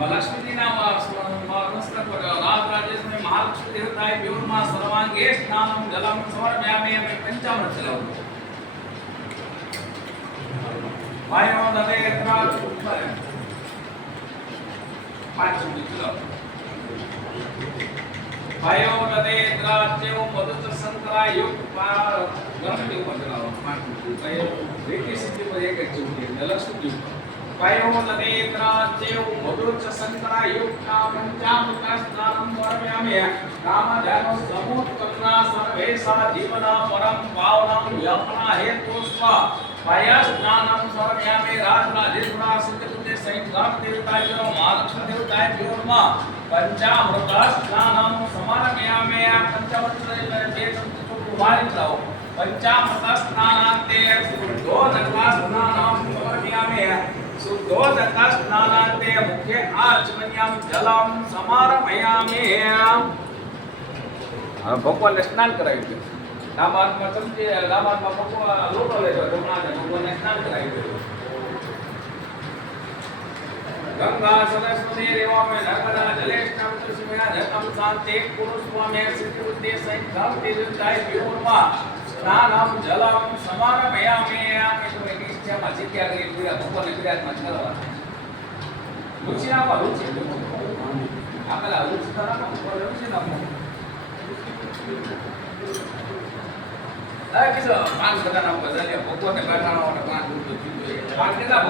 लक्ष्मी नमस्कार राजराजेश में महालक्ष्मी देवताय व्योमा सर्वांगे स्नानं जलं समर्पयामि पंचामृत चलाओ वायो दते यत्रा पांच मिनट चलाओ वायो दते यत्रा चेव मधुच संतरा युक्त पार गणपति ऊपर चलाओ पांच मिनट वायो रेटी सिद्धि पर एक चुकी लक्ष्मी वायो दते यत्रा चेव मधुच संतरा युक्त पंचामृत स्नानं समर्पयामि काम ध्यानो समूत करुणा सर्वेशा जीवना परम पावनं यपना हेतु स्व पाया स्नानं समर्पयामि राजराजेश्वरा सिद्धपुते सहित ग्राम देवताय महालक्ष्मी देवताय व्योमा पंचामृत स्नानं समर्पयामि पंचामृत जे कुमारी जाओ पंचामृत स्नानान्ते शुद्धोदक स्नानं समर्पयामि शुद्धोदक स्नानान्ते मुखे आचमन्यं जलं समर्पयामि भगवान ने स्नान कराव्યું છે દામાદમાં ચમચી દામાદમાં ભગવાન લોટો લેજો જમણાને ભગવાનને સ્નાન કરાવી દીધું गंगा सरस्वती रेवामे नर्मदा जले स्नान तुलसीमया धर्म शांति पुरुष स्वामी सिद्धि बुद्धि सहित धर्म तेजताय व्योमा स्नानम जलम समर्पयामि तो एक इच्छाમાં જગ્યા કરી પૂરા ભગવાનને વિરાજમાન કરવા રુચિના રુચિ આપેલા રુચિ કરવાનો રુચિ ના કિસો 5 બધાના બદલ્યા ભગવાનને બેઠાણો અને 5 રૂપિયા પાન કેટલા ભગવાન